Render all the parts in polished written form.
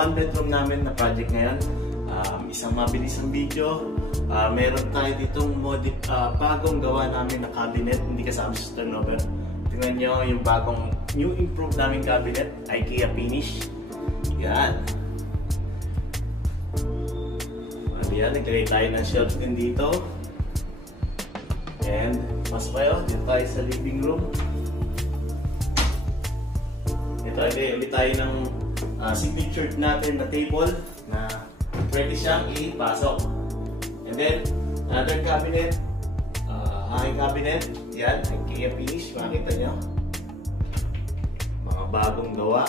one bedroom namin na project ngayon. Isang mabilisang video. Meron tayo ditong bagong gawa namin na cabinet, hindi kasama sa turnover. Tingnan nyo yung bagong new improved namin cabinet, IKEA finish. Yan. Yan, naglagay tayo ng shelves din dito. And mas kayo, dito tayo sa living room. Ito ay ulit tayo ng signature natin na table na pwede siyang ipasok. And then, another cabinet, hanging cabinet. Yan, IKEA finish, makita nyo. Mga bagong gawa.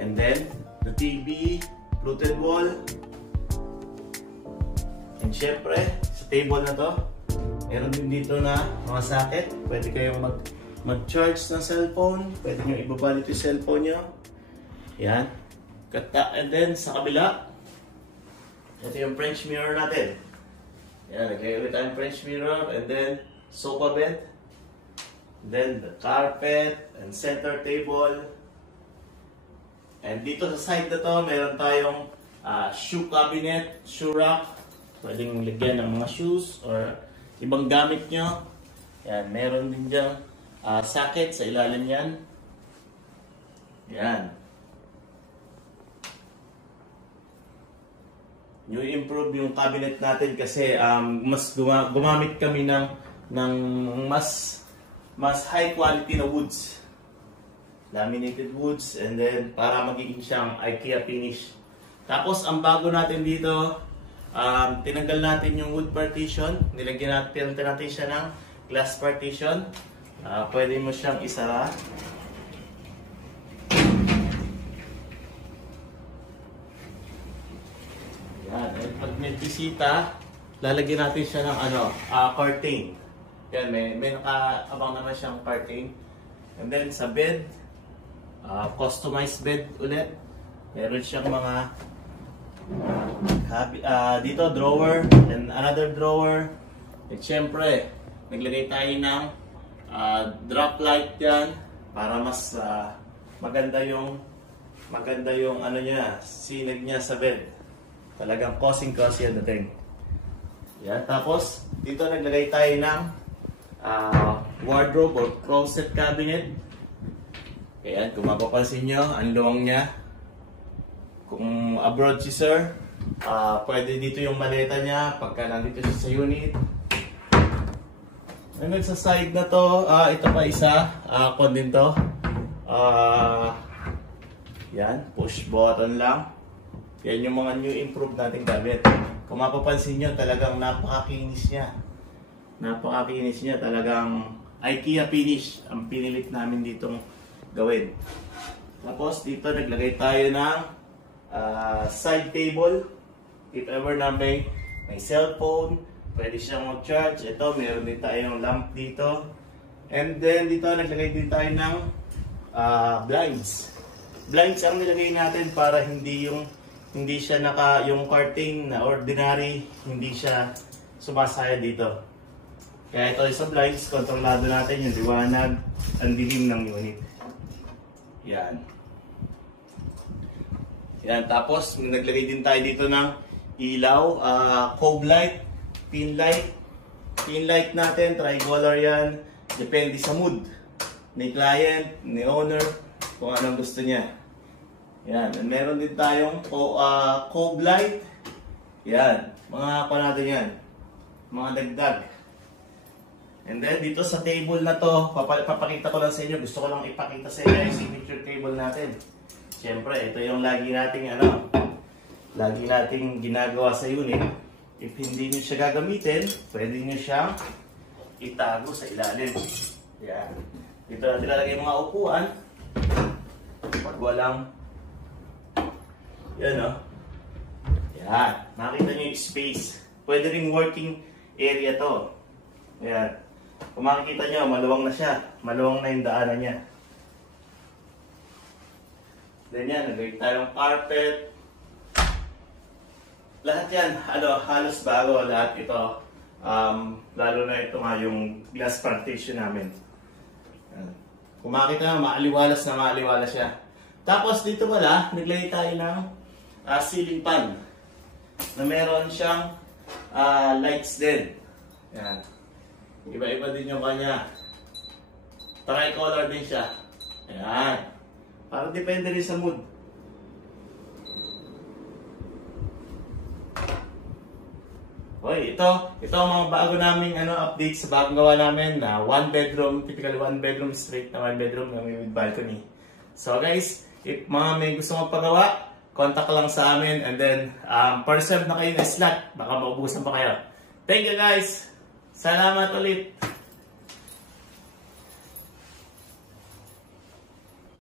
And then, the TV, fluted wall. And syempre, sa table na to, meron din dito na mga socket. Pwede kayong mag-charge ng cellphone. Pwede nyo ibaba dito yung cellphone nyo. Yan. And then, sa kabila, ito yung French mirror natin. Yan, naglagay ulit tayong French mirror. And then, sofa bed. And then, the carpet and center table. And dito sa side na to, meron tayong shoe cabinet, shoe rack. Pwedeng lagyan ng mga shoes or ibang gamit nyo. Yan, meron din dyan socket sa ilalim yan. Yan. New improve yung cabinet natin kasi mas gumamit kami ng mas high quality na woods. Laminated woods, and then para magiging siyang IKEA finish. Tapos ang bago natin dito, tinanggal natin yung wood partition, nilagyan natin siya ng glass partition. Pwede mo siyang isara. Yan. At pag may bisita, lalagyan natin siya ng curtain. Yan, may nakaabang naman siyang curtain. And then sa bed, customized bed ulit. Meron siyang mga dito drawer and another drawer. At syempre, naglagay tayo ng drop light yan para mas maganda yung ano niya, sinag niya sa bed. Talagang cozy ang dating. Yan, tapos dito naglagay tayo ng wardrobe or closet cabinet. Kaya kung mapapansin nyo, ang luwang niya. Kung abroad si sir, pwede dito yung maleta niya pagka nandito siya sa unit. And then sa side na to, ito pa isa, din to. Yan, push button lang. Yan yung mga new improved nating cabinet. Kung mapapansin nyo, talagang napakakinis niya. Napakakinis niya, talagang IKEA finish ang pinilit namin ditong gawin. Tapos dito naglagay tayo ng side table. If ever na may cellphone, pwede siyang mag-charge. Ito, meron din tayong lamp dito. And then dito naglagay din tayo ng blinds. Blinds ang nilagay natin para hindi siya yung curtain na ordinary, hindi siya sumasaya dito. Kaya ito sa blinds, kontrolado natin yung liwanag, ang dilim ng unit. Yan. Yan, tapos naglagay din tayo dito ng ilaw, cove light, pin light. Pin light natin, tricolor yan. Depende sa mood ni client, ni owner, kung anong gusto niya. Yan, and meron din tayong cove light. Yan, mga natin yan. Mga dagdag. And then dito sa table na to, papakita ko lang sa inyo. Gusto ko lang ipakita sa inyo yung signature table natin. Siyempre, ito yung lagi nating ginagawa sa unit. If hindi nyo siya gagamitin, pwede nyo siyang itago sa ilalim. Yan. Dito natin lalagay yung mga upuan. Pag walang, yan o. Yan. Nakita nyo yung space. Pwede ring working area to. Yan. Kung makikita nyo, maluwang na siya. Maluwang na yung daanan niya. Then yan, nagawin tayong carpet. Lahat yan, halos bago. Lahat ito. Lalo na ito nga yung glass partition namin. Kung makikita nyo, maaliwalas na maaliwalas siya. Tapos dito pala, naglagay tayo ng ceiling fan na meron siyang lights din. Yan. Iba-iba din yung kanya. Tricolor din siya. Ayan. Parang depende rin sa mood. Okay, ito ang mga bago naming update sa bagong gawa namin na one bedroom, typically one bedroom straight na one bedroom with balcony. So guys, if mga may gusto magpagawa, contact lang sa amin and then per serve na kayo na slot, baka maubusan pa kayo. Thank you guys! Salamat ulit!